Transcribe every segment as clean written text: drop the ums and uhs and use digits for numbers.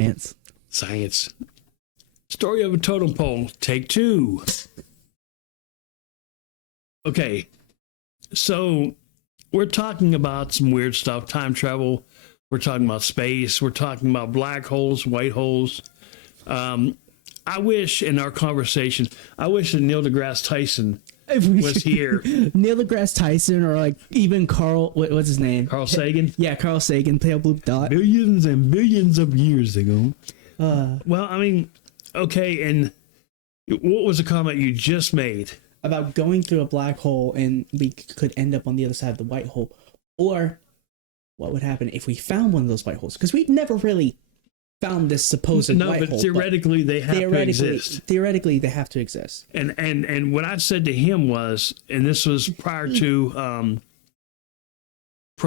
Science. Science. Story of a totem pole, take 2. Okay, so we're talking about some weird stuff, time travel. We're talking about space. We're talking about black holes, white holes. I wish in our conversation, I wish that Neil deGrasse Tyson was here. Neil deGrasse Tyson, or like even Carl, what's his name? Carl Sagan? Yeah, Carl Sagan, Pale Blue Dot. Billions and billions of years ago. Well, I mean, okay, and what was the comment you just made? About going through a black hole and we could end up on the other side of the white hole. Or what would happen if we found one of those white holes? Because we've never really found this supposed white hole. No, but theoretically they have to exist. Theoretically, they have to exist. And what I said to him was, and this was prior to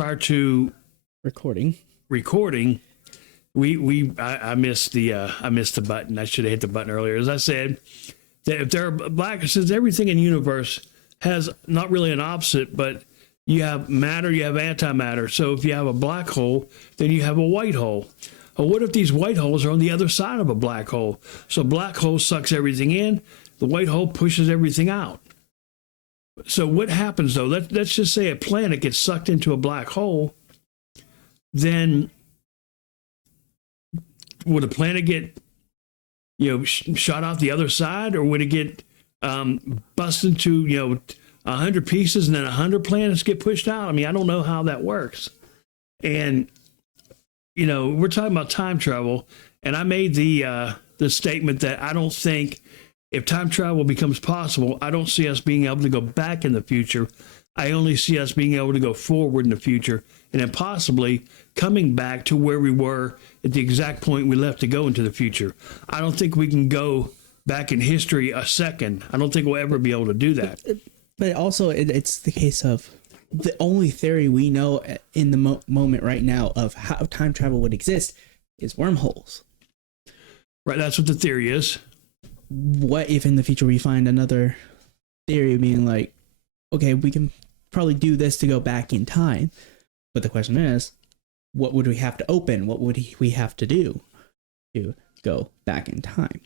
recording, I missed the button. I should have hit the button earlier. As I said, that if there are black, since everything in the universe has not really an opposite, but you have matter, you have antimatter. So if you have a black hole, then you have a white hole. Well, what if these white holes are on the other side of a black hole? So black hole sucks everything in, the white hole pushes everything out. So what happens though? Let's just say a planet gets sucked into a black hole, then would a planet get shot off the other side, or would it get bust into 100 pieces and then 100 planets get pushed out? I mean, I don't know how that works. And we're talking about time travel, and I made the statement that I don't think if time travel becomes possible, I don't see us being able to go back in the future. I only see us being able to go forward in the future, and then possibly coming back to where we were at the exact point we left to go into the future. I don't think we can go back in history a second. I don't think we'll ever be able to do that. But also, it's the case of the only theory we know in the moment right now of how time travel would exist is wormholes. Right, that's what the theory is. What if in the future we find another theory being like, okay, we can probably do this to go back in time. But the question is, what would we have to open? What would we have to do to go back in time?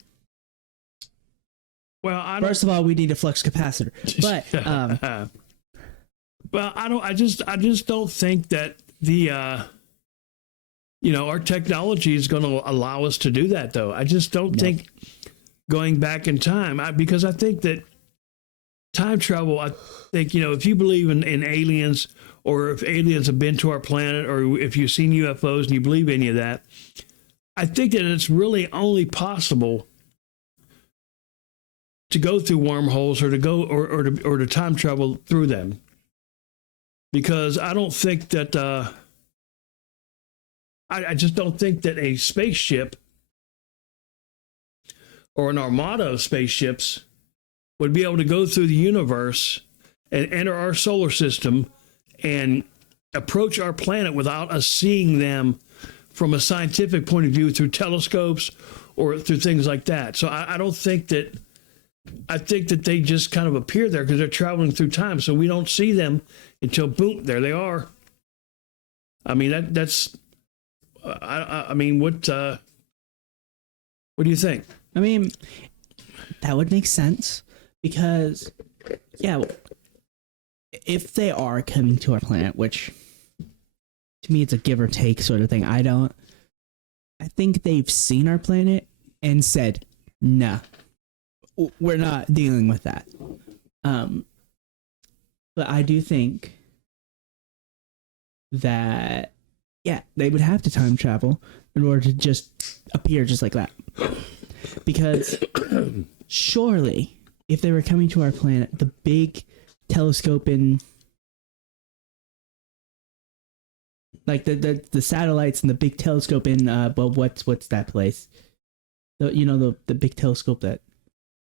Well, first of all, we need a flux capacitor. But well, I just don't think that the our technology is going to allow us to do that, though. I just don't think going back in time, because I think that time travel, I think, if you believe in aliens, or if aliens have been to our planet, or if you've seen UFOs and you believe any of that, I think that it's really only possible to go through wormholes or to go or to time travel through them. Because I don't think that I just don't think that a spaceship or an armada of spaceships would be able to go through the universe and enter our solar system and approach our planet without us seeing them from a scientific point of view through telescopes or through things like that. So I don't think that, I think that they just kind of appear there because they're traveling through time. So we don't see them until boom, there they are. I mean, that's, I mean, what do you think? I mean, that would make sense because, yeah, if they are coming to our planet, which to me it's a give or take sort of thing. I think they've seen our planet and said, nah, we're not dealing with that. But I do think that, yeah, they would have to time travel in order to just appear just like that. Because surely, if they were coming to our planet, the big telescope in, like the satellites and the big telescope in, well, what's that place? The big telescope that,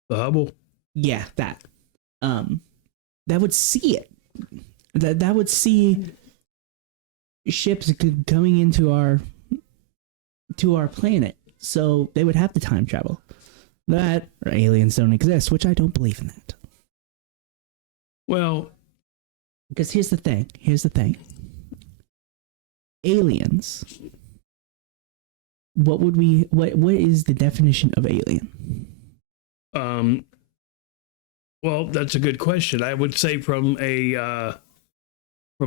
the Hubble. Yeah, that. That would see it. That would see ships coming into our planet. So they would have to time travel. That or aliens don't exist, which I don't believe in that. Well, because here's the thing. Aliens what is the definition of alien? Um, well, that's a good question. I would say from a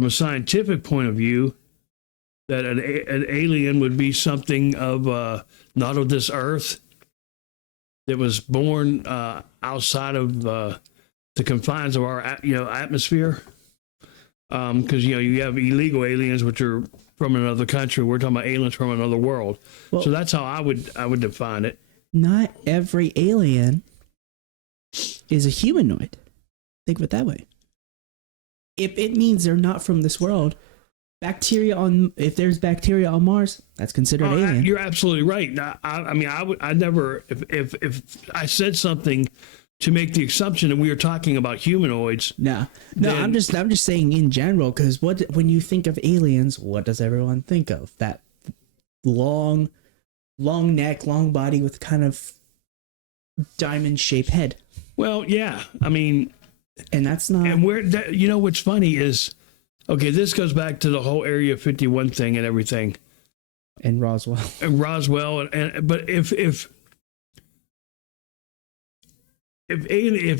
scientific point of view, that an alien would be something of not of this earth, that was born outside of the confines of our atmosphere. Because you have illegal aliens, which are from another country. We're talking about aliens from another world. Well, so that's how I would define it. Not every alien is a humanoid. Think of it that way. If it means they're not from this world, if there's bacteria on Mars, that's considered alien. You're absolutely right. Now, I never, if I said something to make the assumption that we were talking about humanoids. No, I'm just saying in general, because when you think of aliens, what does everyone think of? That long neck, long body with kind of diamond-shaped head. Well, yeah, I mean, and that's not. And what's funny is, okay, this goes back to the whole Area 51 thing and everything. And Roswell. But if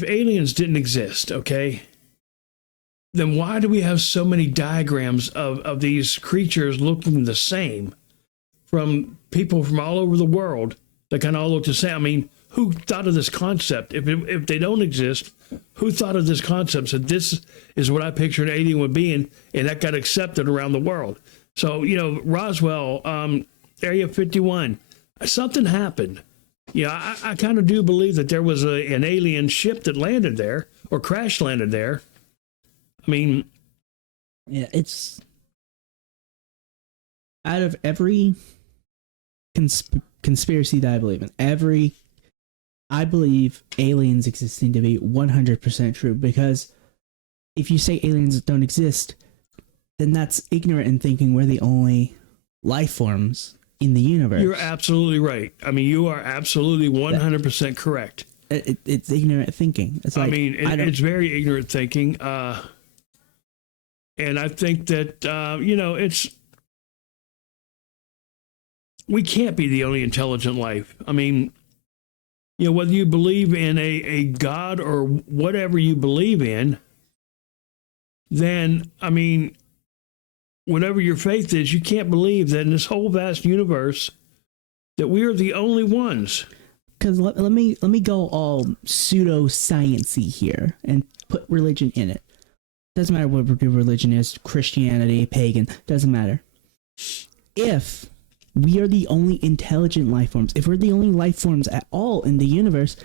aliens didn't exist, okay, then why do we have so many diagrams of these creatures looking the same from people from all over the world that kind of all look the same? I mean, who thought of this concept? If they don't exist, who thought of this concept? Said, this is what I picture an alien would be, and that got accepted around the world. So, Roswell, Area 51, something happened. I kind of do believe that there was an alien ship that landed there or crash landed there. I mean, yeah, it's out of every conspiracy that I believe in, I believe aliens existing to be 100% true, because if you say aliens don't exist, then that's ignorant in thinking we're the only life forms in the universe. You're absolutely right. I mean, you are absolutely 100% correct. It's ignorant thinking. It's like, it's very ignorant thinking. And I think that, we can't be the only intelligent life. I mean, whether you believe in a God or whatever you believe in, then, I mean, whatever your faith is, you can't believe that in this whole vast universe that we are the only ones. Because let me go all pseudo-science-y here and put religion in it. Doesn't matter what religion is, Christianity, pagan, doesn't matter. If we are the only intelligent life forms, if we're the only life forms at all in the universe,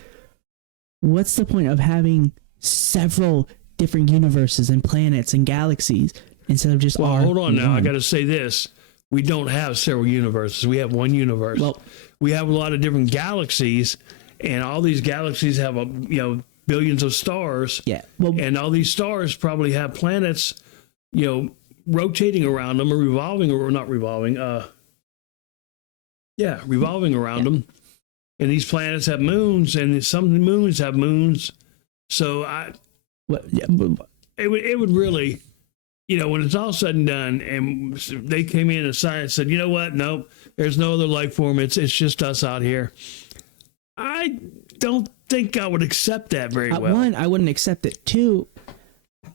what's the point of having several different universes and planets and galaxies instead of just hold on now. I got to say this. We don't have several universes. We have one universe. Well, we have a lot of different galaxies, and all these galaxies have billions of stars. Yeah. Well, and all these stars probably have planets, rotating around them or revolving or not revolving. Revolving around them. And these planets have moons, and some moons have moons. So it would really, when it's all said and done, and they came in and science said, you know what? Nope, there's no other life form. It's just us out here. I don't think I would accept that very well. One, I wouldn't accept it. Two,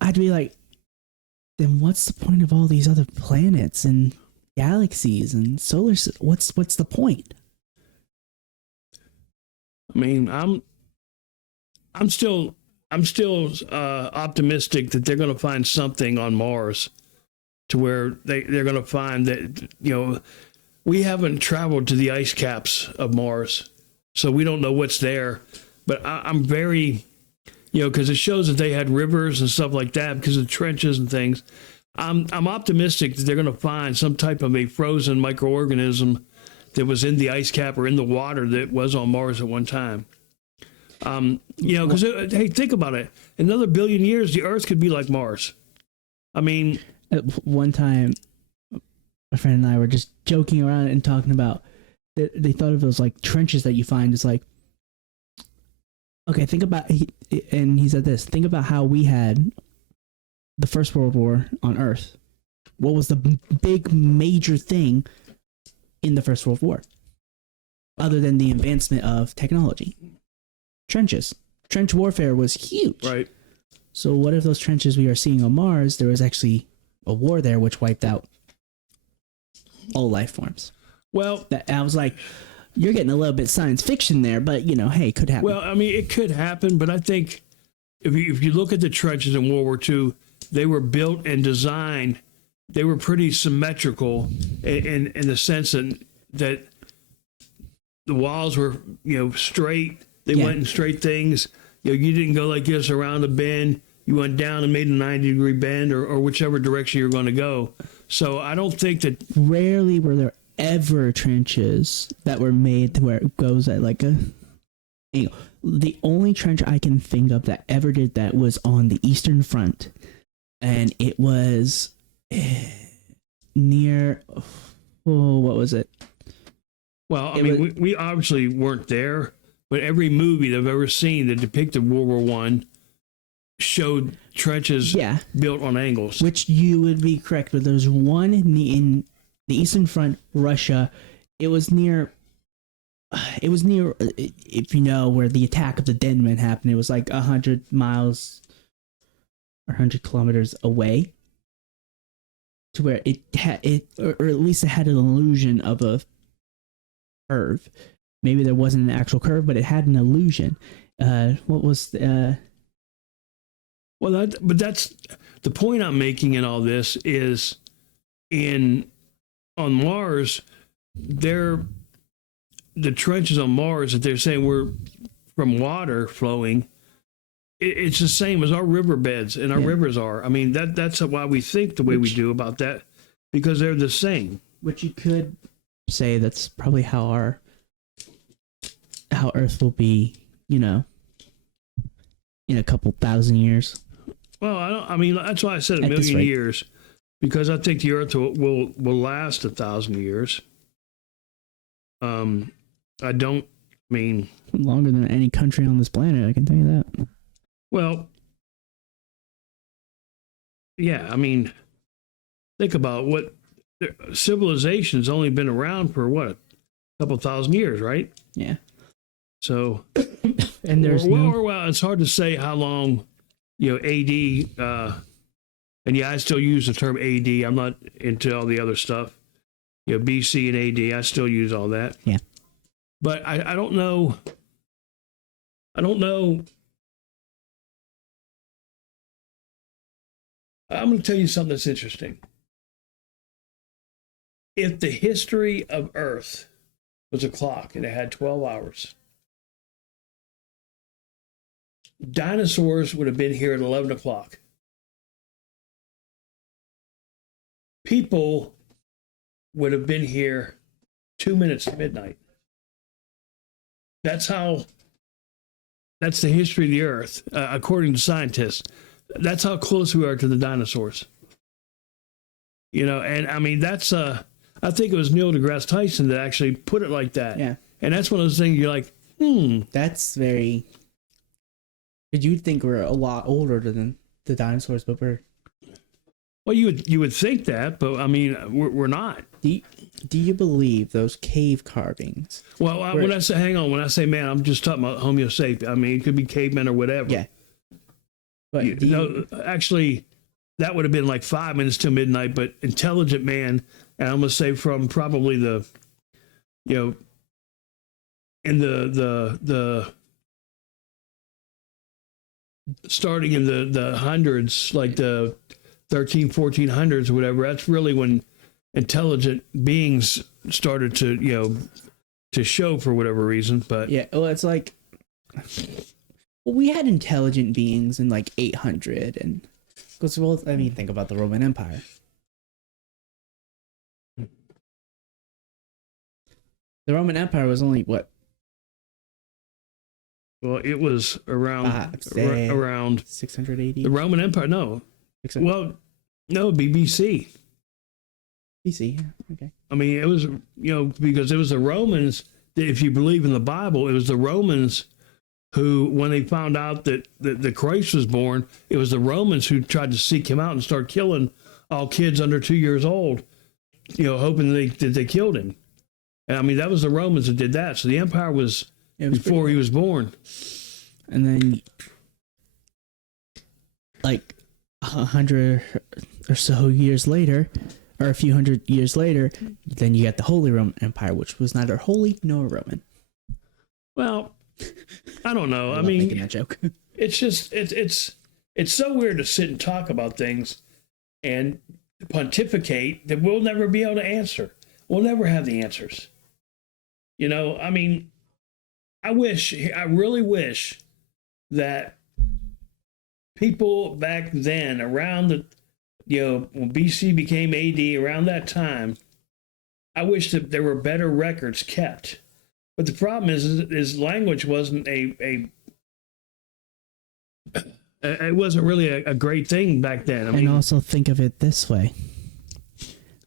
I'd be like, then what's the point of all these other planets and galaxies and solar systems? What's the point? I mean, I'm still optimistic that they're going to find something on Mars, to where they're going to find that we haven't traveled to the ice caps of Mars, so we don't know what's there. But I'm very, because it shows that they had rivers and stuff like that because of trenches and things. I'm optimistic that they're going to find some type of a frozen microorganism that was in the ice cap or in the water that was on Mars at one time. Because hey, think about it. Another billion years, the Earth could be like Mars. I mean, at one time, my friend and I were just joking around and talking about that. They thought of those like trenches that you find. It's like, okay, think about, and he said this. Think about how we had the First World War on Earth. What was the big major thing in the First World War? other than the advancement of technology. Trenches. Trench warfare was huge. Right. So what if those trenches we are seeing on Mars, there was actually a war there which wiped out all life forms? Well, That I was like, you're getting a little bit science fiction there, but hey, it could happen. well, I mean, it could happen, but I think if you look at the trenches in World War II, they were built and designed. They were pretty symmetrical in the sense that the walls were straight. They went in straight things. You didn't go like this around a bend. You went down and made a 90-degree bend, or whichever direction you're going to go. So I don't think that. Rarely were there ever trenches that were made to where it goes at like a angle. The only trench I can think of that ever did that was on the Eastern Front, and it was near. Oh, what was it? Well, I mean, we obviously weren't there, but every movie that I've ever seen that depicted World War One showed trenches built on angles. Which you would be correct, but there's one in the Eastern Front, Russia. It was near. If you know where the attack of the Denman happened, it was like 100 miles or 100 kilometers away. To where it had or at least it had an illusion of a curve. Maybe there wasn't an actual curve, but it had an illusion. What was the? Well, but that's the point I'm making in all this is on Mars, the trenches on Mars that they're saying were from water flowing. It's the same as our riverbeds and our rivers are. I mean, that's why we think the way we do about that, because they're the same. Which you could say that's probably how Earth will be, in a couple thousand years. Well, I mean, that's why I said a million years, because I think the Earth will last 1,000 years. I don't mean longer than any country on this planet. I can tell you that. Well, yeah, I mean, think about what civilization's only been around for a couple thousand years, right? Yeah. So, and there's well, it's hard to say how long, AD. And yeah, I still use the term AD. I'm not into all the other stuff. BC and AD. I still use all that. Yeah. But I don't know. I'm going to tell you something that's interesting. If the history of Earth was a clock and it had 12 hours, dinosaurs would have been here at 11 o'clock. People would have been here 2 minutes to midnight. That's the history of the Earth, according to scientists. That's how close we are to the dinosaurs. And I mean, I think it was Neil deGrasse Tyson that actually put it like that. Yeah. And that's one of those things you're like, That's very. Because you'd think we're a lot older than the dinosaurs, but we're. Well, you would think that, but I mean, we're not. Do you believe those cave carvings? Well, when I say man, I'm just talking about Homo sapien. I mean, it could be cavemen or whatever. Yeah. But actually, that would have been like 5 minutes till midnight. But intelligent man, and I'm gonna say from probably the, in the starting in the hundreds, like the 1400s or whatever. That's really when intelligent beings started to show for whatever reason. But yeah, well, it's like. Well, we had intelligent beings in like 800, and because think about the Roman Empire. The Roman Empire was only what? Well, it was around 680. The Roman Empire, no. Well, no, BBC. BC, yeah, okay. I mean, it was because it was the Romans. If you believe in the Bible, it was the Romans who, when they found out that the Christ was born, it was the Romans who tried to seek him out and start killing all kids under 2 years old, hoping that they killed him. And I mean, that was the Romans that did that. So the empire was, It was before he was born. And then, like 100 or so years later, or a few hundred years later, then you got the Holy Roman Empire, which was neither holy nor Roman. Well, I don't know. I love making mean, that joke. it's just it's so weird to sit and talk about things and pontificate that we'll never be able to answer. We'll never have the answers. You know, I mean, I really wish that people back then, around the, when BC became AD, around that time, I wish that there were better records kept. But the problem is language wasn't it wasn't really a great thing back then. I mean, And also think of it this way.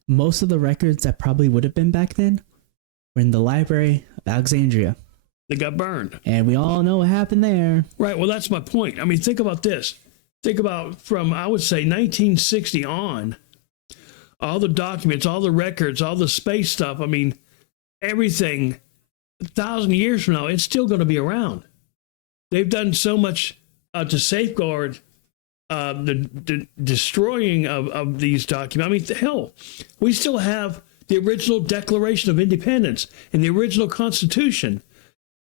Most of the records that probably would have been back then were in the Library of Alexandria. they got burned. And we all know what happened there. Right. Well, that's my point. I mean, think about this. Think about from, I would say, 1960 on, all the documents, all the records, all the space stuff. I mean, everything, 1,000 years from now, it's still going to be around. They've done so much to safeguard the destroying of these documents. I mean, hell, we still have the original Declaration of Independence and the original Constitution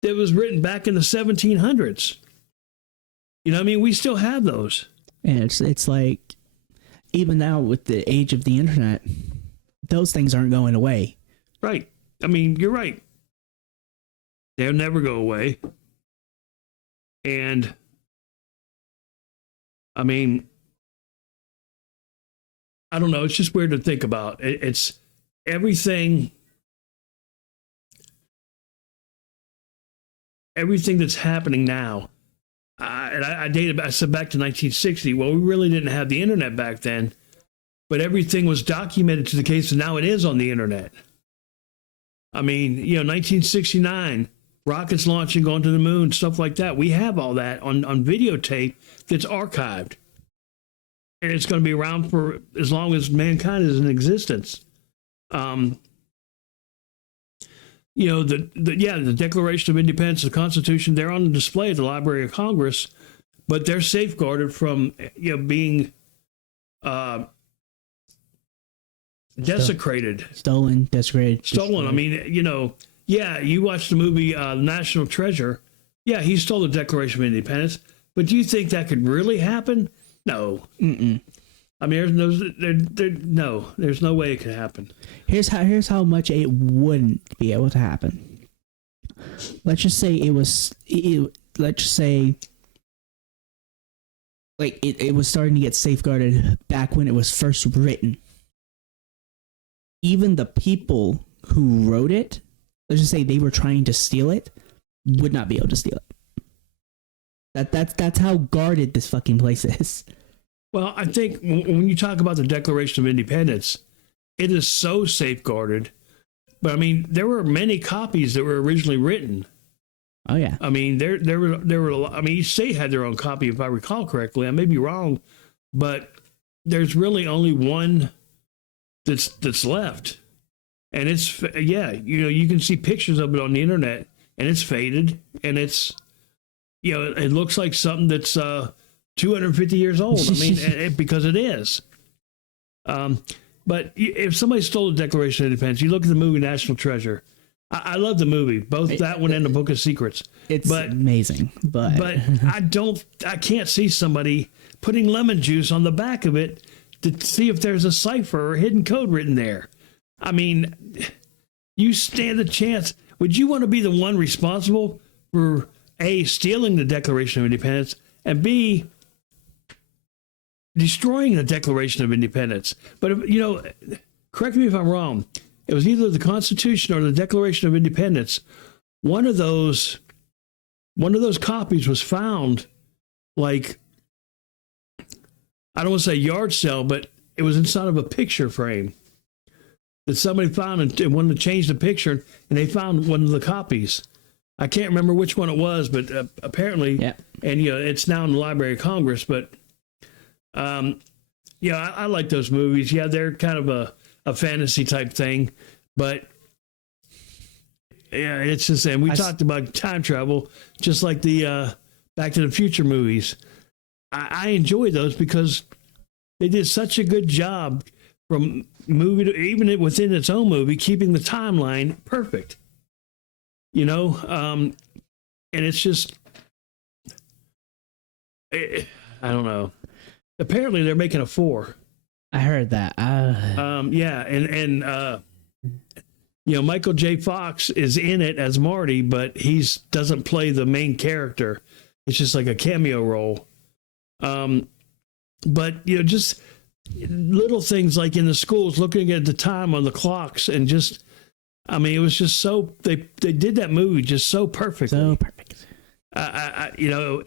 that was written back in the 1700s. You know what I mean? We still have those. And it's like, even now with the age of the internet, those things aren't going away. Right. I mean, you're right. They'll never go away. And, I mean, I don't know. It's just weird to think about. It's everything that's happening now. I said back to 1960. Well, we really didn't have the internet back then, but everything was documented to the case, and now it is on the internet. I mean, 1969, rockets launching, going to the moon, stuff like that. We have all that on videotape that's archived, and it's going to be around for as long as mankind is in existence. The Declaration of Independence, the Constitution, they're on display at the Library of Congress, but they're safeguarded from being desecrated. Stolen, desecrated. Stolen. I mean, you watched the movie National Treasure. Yeah, he stole the Declaration of Independence, but do you think that could really happen? No. Mm-mm. I mean, there's no way it could happen. Here's how much it wouldn't be able to happen. Let's just say it was starting to get safeguarded back when it was first written. Even the people who wrote it, let's just say they were trying to steal it, would not be able to steal it. That's how guarded this fucking place is. Well, I think when you talk about the Declaration of Independence, it is so safeguarded. But I mean, there were many copies that were originally written. Oh yeah. I mean, there were a lot. I mean, each state had their own copy, if I recall correctly. I may be wrong, but there's really only one that's left, and it's you can see pictures of it on the internet, and it's faded, and it's it looks like something that's 250 years old. I mean, because it is. But if somebody stole the Declaration of Independence, you look at the movie National Treasure. I love the movie, both that one and the Book of Secrets. It's amazing, but I can't see somebody putting lemon juice on the back of it to see if there's a cipher or hidden code written there. I mean, you stand a chance. Would you want to be the one responsible for A, stealing the Declaration of Independence, and B, destroying the Declaration of Independence? But correct me if I'm wrong. It was either the Constitution or the Declaration of Independence. One of those copies was found, like, I don't want to say yard sale, but it was inside of a picture frame that somebody found and wanted to change the picture, and they found one of the copies. I can't remember which one it was, but apparently, yeah. And it's now in the Library of Congress. But I like those movies. Yeah, they're kind of a fantasy type thing, but Yeah, it's just, and we talked about time travel, just like the Back to the Future movies. I enjoy those because they did such a good job from movie to even within its own movie, keeping the timeline perfect. You know, and it's just, I don't know. Apparently, they're making a 4. I heard that. Yeah, and you know, Michael J. Fox is in it as Marty, but doesn't play the main character. It's just like a cameo role. But you know, just little things like in the schools, looking at the time on the clocks, and just, I mean, it was just so they did that movie just so perfectly. So perfect. You know,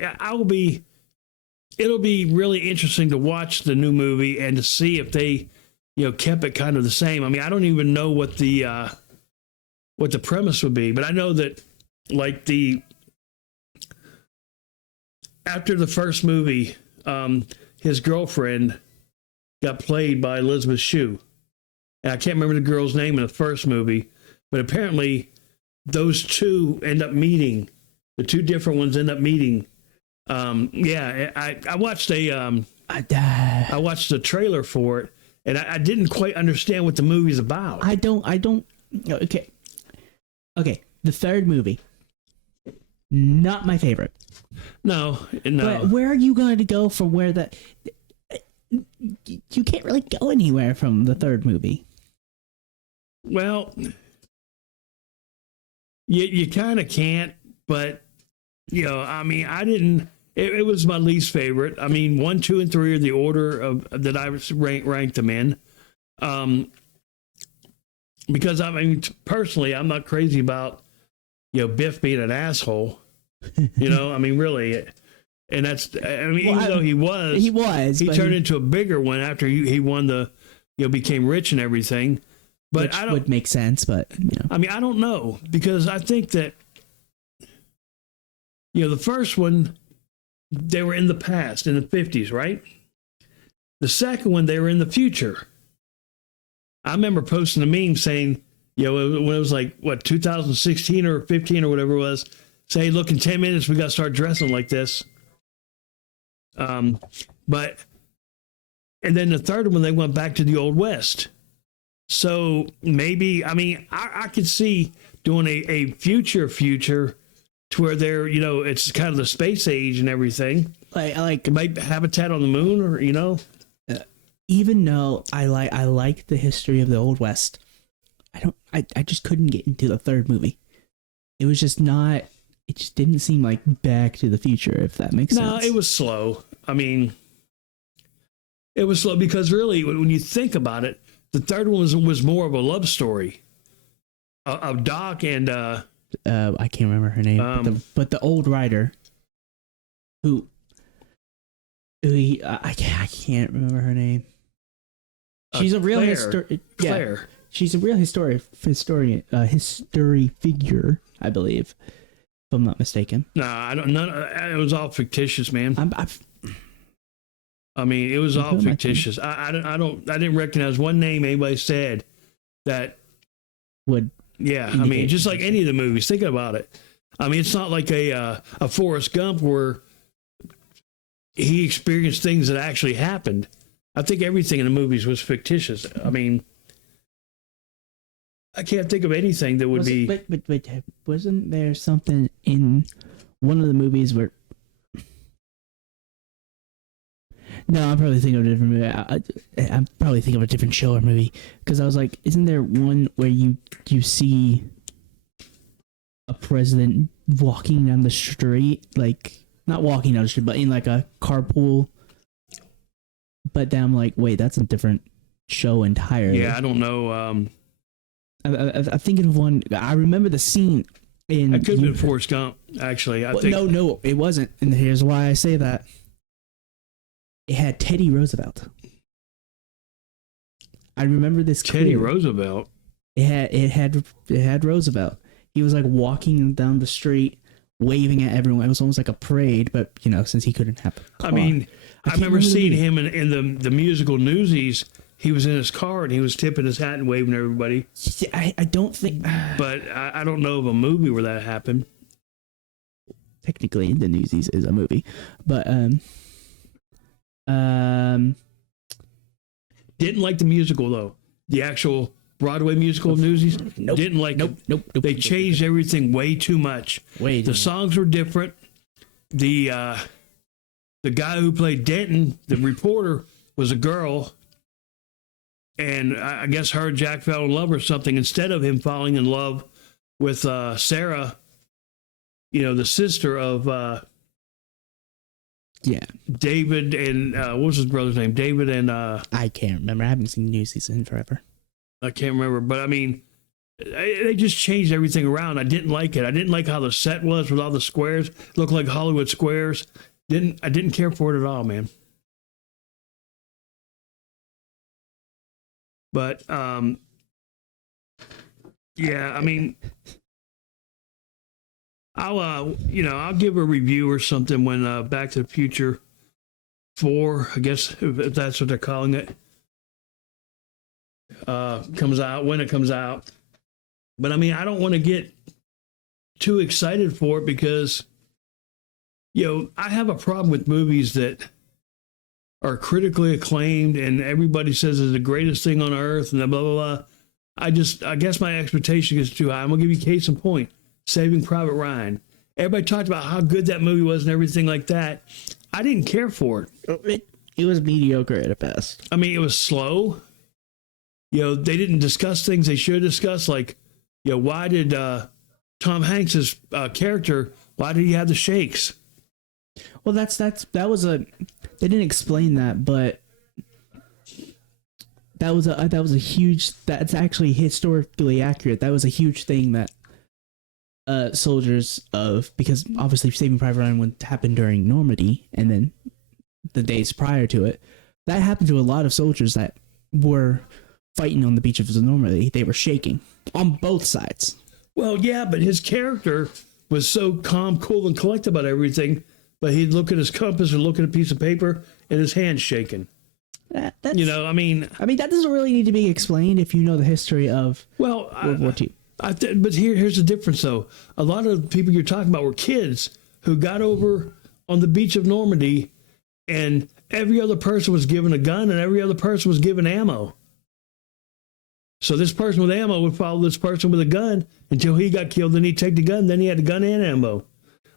it'll be really interesting to watch the new movie and to see if they, you know, kept it kind of the same. I mean, I don't even know what the premise would be, but I know that like after the first movie, his girlfriend got played by Elizabeth Shue. And I can't remember the girl's name in the first movie, but apparently those two end up meeting. The two different ones end up meeting. Yeah, I watched I watched the trailer for it, and I didn't quite understand what the movie's about. I don't. Okay. The third movie, not my favorite. No. But where are you going to go from where the? You can't really go anywhere from the third movie. Well, you kind of can't, but you know, I mean, I didn't. It was my least favorite. I mean, 1, 2, and 3 are the order of that I ranked them in. Because I mean, personally, I'm not crazy about, you know, Biff being an asshole. You know, I mean, really, and that's, I mean, even though he turned into a bigger one after he won the, you know, became rich and everything. But which would make sense, but you know. I mean, I don't know, because I think that, you know, the first one, they were in the past, in the 50s, right? The second one, they were in the future. I remember posting a meme saying, you know, when it was like, what, 2016 or 15 or whatever it was, say, look, in 10 minutes, we got to start dressing like this. But, and then the third one, they went back to the Old West. So maybe, I mean, I could see doing a future to where they're, you know, it's kind of the space age and everything. Like maybe habitat on the moon, or, you know. Even though I like the history of the Old West, I just couldn't get into the third movie. It was just not. It just didn't seem like Back to the Future, if that makes sense. No, it was slow. I mean, it was slow because really, when you think about it, the third one was more of a love story of Doc and I can't remember her name, but the old writer who I can't remember her name. She's a real Claire. Yeah, she's a real history figure, I believe, if I'm not mistaken. No, I don't. None. It was all fictitious, man. I mean, it was all fictitious. I didn't recognize one name anybody said that would. Yeah, I mean, just like any of the movies. Think about it. I mean, it's not like a Forrest Gump where he experienced things that actually happened. I think everything in the movies was fictitious. I mean, I can't think of anything that would be. But wasn't there something in one of the movies where? No, I'm probably thinking of a different movie. I'm probably thinking of a different show or movie, because I was like, isn't there one where you see a president walking down the street, like not walking down the street, but in like a carpool? But then I'm like, wait, that's a different show entirely. Yeah, I don't know. I'm thinking of one. I remember the scene in. It could have been Forrest Gump, actually. I think. No, it wasn't. And here's why I say that. It had Teddy Roosevelt. I remember this. Teddy Roosevelt. It had Roosevelt. He was like walking down the street, waving at everyone. It was almost like a parade, but you know, since he couldn't have a car. I mean, I remember seeing him in the musical Newsies he was in his car and he was tipping his hat and waving at everybody. Yeah, I don't think. But I don't know of a movie where that happened. Technically, the Newsies is a movie, but didn't like the musical though. The actual Broadway musical of Newsies. Nope. Didn't like it. Nope. They changed everything way too much. The songs were different. The guy who played Denton, the reporter, was a girl. And I guess her and Jack fell in love or something. Instead of him falling in love with Sarah, the sister of David and what was his brother's name? David and I can't remember. I haven't seen Newsies in forever. I can't remember. But I mean, they just changed everything around. I didn't like it. I didn't like how the set was with all the squares. It looked like Hollywood squares. I didn't care for it at all, man. But yeah, I mean, I'll give a review or something when Back to the Future 4, I guess if that's what they're calling it, comes out, when it comes out. But I mean, I don't want to get too excited for it because, I have a problem with movies that are critically acclaimed and everybody says it's the greatest thing on earth and blah, blah, blah. I guess my expectation is too high. I'm going to give you case in point. Saving Private Ryan. Everybody talked about how good that movie was and everything like that. I didn't care for it. It was mediocre at best. I mean, it was slow. They didn't discuss things they should discuss. Like, why did Tom Hanks's character, why did he have the shakes? Well, they didn't explain that, but that's actually historically accurate. That was a huge thing that soldiers because obviously Saving Private Ryan would happen during Normandy and then the days prior to it. That happened to a lot of soldiers that were fighting on the beach of Normandy. They were shaking on both sides. Well, yeah, but his character was so calm, cool, and collected about everything. But he'd look at his compass or look at a piece of paper and his hand's shaking. I mean, that doesn't really need to be explained if you know the history of World War II. But here's the difference, though. A lot of the people you're talking about were kids who got over on the beach of Normandy, and every other person was given a gun and every other person was given ammo. So this person with ammo would follow this person with a gun until he got killed. Then he'd take the gun. Then he had the gun and ammo.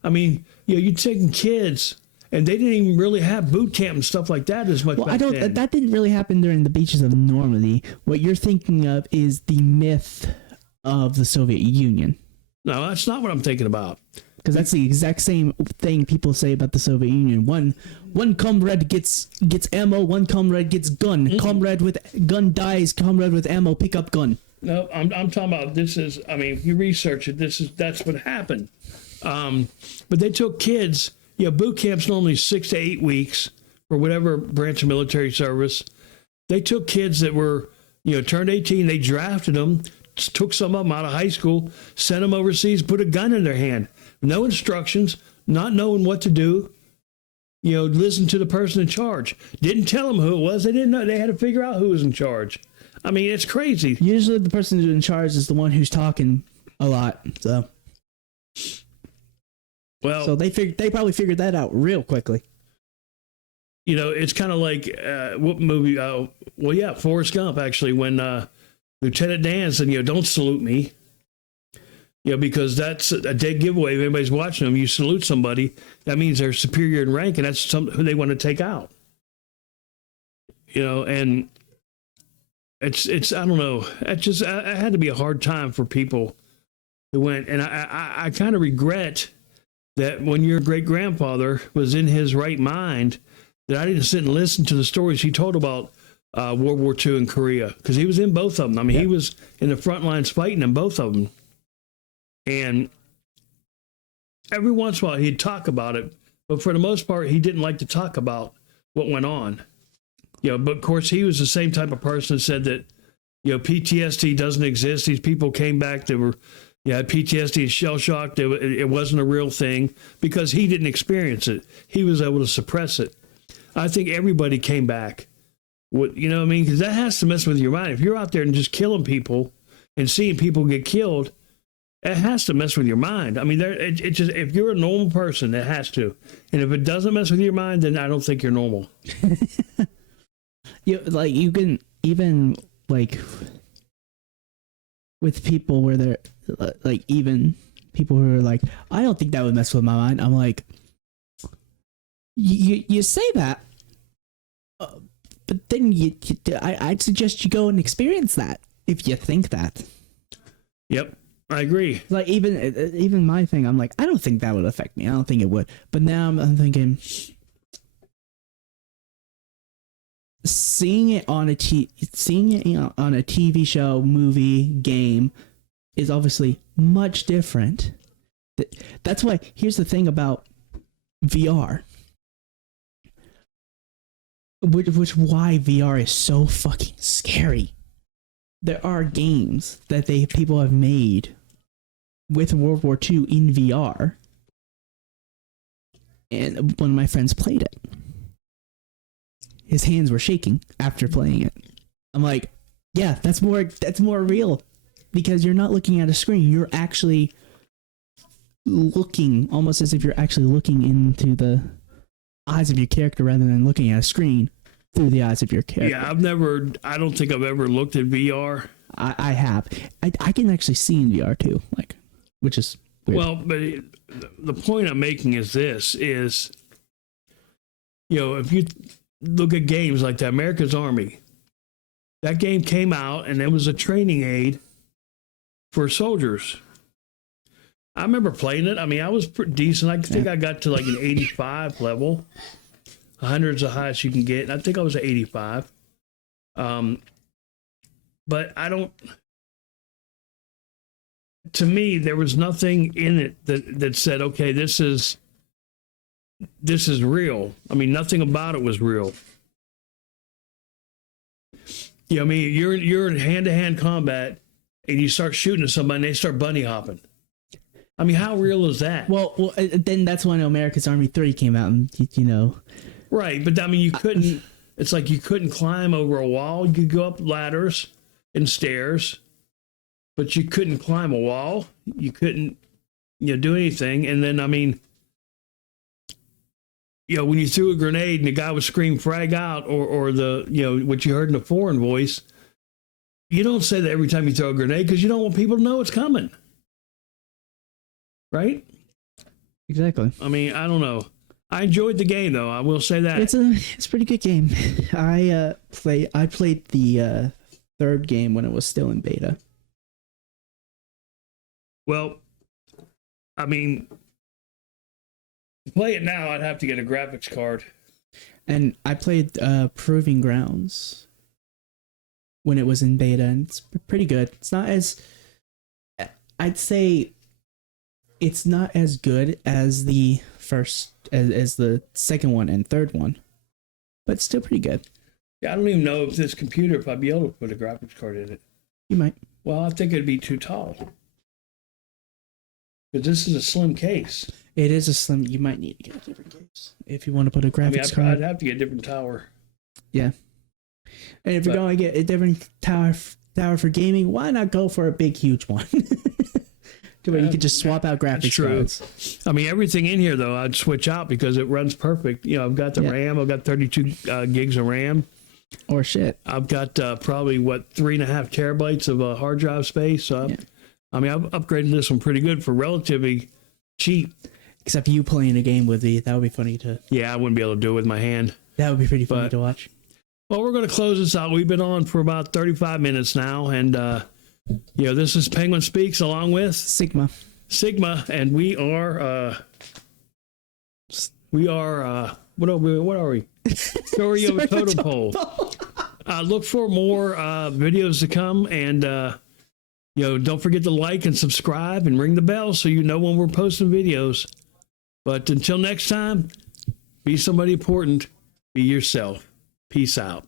I mean, you're taking kids, and they didn't even really have boot camp and stuff like that as much. Well, back then. That didn't really happen during the beaches of Normandy. What you're thinking of is the myth of the Soviet Union. No, that's not what I'm thinking about. Because that's the exact same thing people say about the Soviet Union. One comrade gets ammo, one comrade gets gun. Mm-hmm. Comrade with gun dies, comrade with ammo, pick up gun. No, I'm talking about this is, I mean, if you research it, that's what happened. But they took kids, boot camp's normally 6 to 8 weeks for whatever branch of military service. They took kids that were, turned 18, they drafted them, took some of them out of high school, sent them overseas, put a gun in their hand. No instructions, not knowing what to do, listen to the person in charge. Didn't tell them who it was. They didn't know. They had to figure out who was in charge. I mean, it's crazy. Usually the person who's in charge is the one who's talking a lot. So they probably figured that out real quickly. It's kind of like what movie? Forrest Gump, actually, when Lieutenant Dan said, don't salute me. Because that's a dead giveaway. If anybody's watching them, you salute somebody, that means they're superior in rank, and that's who they want to take out. And it's I don't know. It had to be a hard time for people who went. And I kind of regret that when your great grandfather was in his right mind, that I didn't sit and listen to the stories he told about World War II in Korea, because he was in both of them. I mean, He was in the front lines fighting in both of them. And every once in a while he'd talk about it, but for the most part, he didn't like to talk about what went on. But of course, he was the same type of person that said that, PTSD doesn't exist. These people came back that were, had PTSD and shell shocked. It wasn't a real thing because he didn't experience it. He was able to suppress it. I think everybody came back. What, you know what I mean? Because that has to mess with your mind. If you're out there and just killing people and seeing people get killed, it has to mess with your mind. I mean, it just, if you're a normal person, it has to. And if it doesn't mess with your mind, then I don't think you're normal. Like you can even like with people where they're like, even people who are like, I don't think that would mess with my mind. I'm like, you say that, but then I'd suggest you go and experience that if you think that. Yep, I agree. Like even my thing, I'm like, I don't think that would affect me. I don't think it would. But now I'm thinking, seeing it on a TV show, movie, game is obviously much different. That's why, here's the thing about VR, which why VR is so fucking scary. There are games that people have made with World War II in VR, and one of my friends played it. His hands were shaking after playing it. I'm like, yeah, that's more real, because you're not looking at a screen. You're actually looking, almost as if you're actually looking into the eyes of your character rather than looking at a screen through the eyes of your character. Yeah, I don't think I've ever looked at VR. I have. I can actually see in VR too, like, which is weird. Well, but the point I'm making is this, is, if you look at games like the America's Army, that game came out and it was a training aid for soldiers. I remember playing it. I mean, I was pretty decent. I think I got to like an 85 level. 100 is the highest you can get. And I think I was at 85. But to me, there was nothing in it that said, okay, this is real. I mean, nothing about it was real. I mean, you're in hand-to-hand combat and you start shooting at somebody and they start bunny hopping. I mean, how real is that? Well, then that's when America's Army 3 came out, and Right, but I mean, you couldn't. It's like you couldn't climb over a wall. You could go up ladders and stairs, but you couldn't climb a wall. You couldn't, do anything. And then, I mean, when you threw a grenade and the guy would scream "frag out" or the what you heard in the foreign voice, you don't say that every time you throw a grenade because you don't want people to know it's coming. Right? Exactly. I mean, I don't know. I enjoyed the game, though. I will say that it's a pretty good game. I played the third game when it was still in beta. Well, I mean, to play it now, I'd have to get a graphics card. And I played Proving Grounds when it was in beta, and it's pretty good. It's not as, I'd say, it's not as good as the first, as the second one and third one, but still pretty good. Yeah, I don't even know if this computer, if I'd be able to put a graphics card in it. You might. Well, I think it'd be too tall. Because this is a slim case. It is a slim. You might need to get a different case if you want to put a graphics card. I'd have to get a different tower. Yeah. And if you're going to get a different tower for gaming, why not go for a big, huge one? To where you could just swap out graphics cards. I mean, everything in here, though, I'd switch out because it runs perfect. I've got the RAM. I've got 32 gigs of RAM. Or shit. I've got probably, 3.5 terabytes of hard drive space. So I mean, I've upgraded this one pretty good for relatively cheap. Except you playing a game with me. That would be funny to... Yeah, I wouldn't be able to do it with my hand. That would be pretty funny to watch. Well, we're going to close this out. We've been on for about 35 minutes now, and... this is Penguin Speaks along with Sigma, and we are what are we? Story of a Totem Pole. Look for more videos to come, and don't forget to like and subscribe and ring the bell so you know when we're posting videos. But until next time, be somebody important, be yourself. Peace out.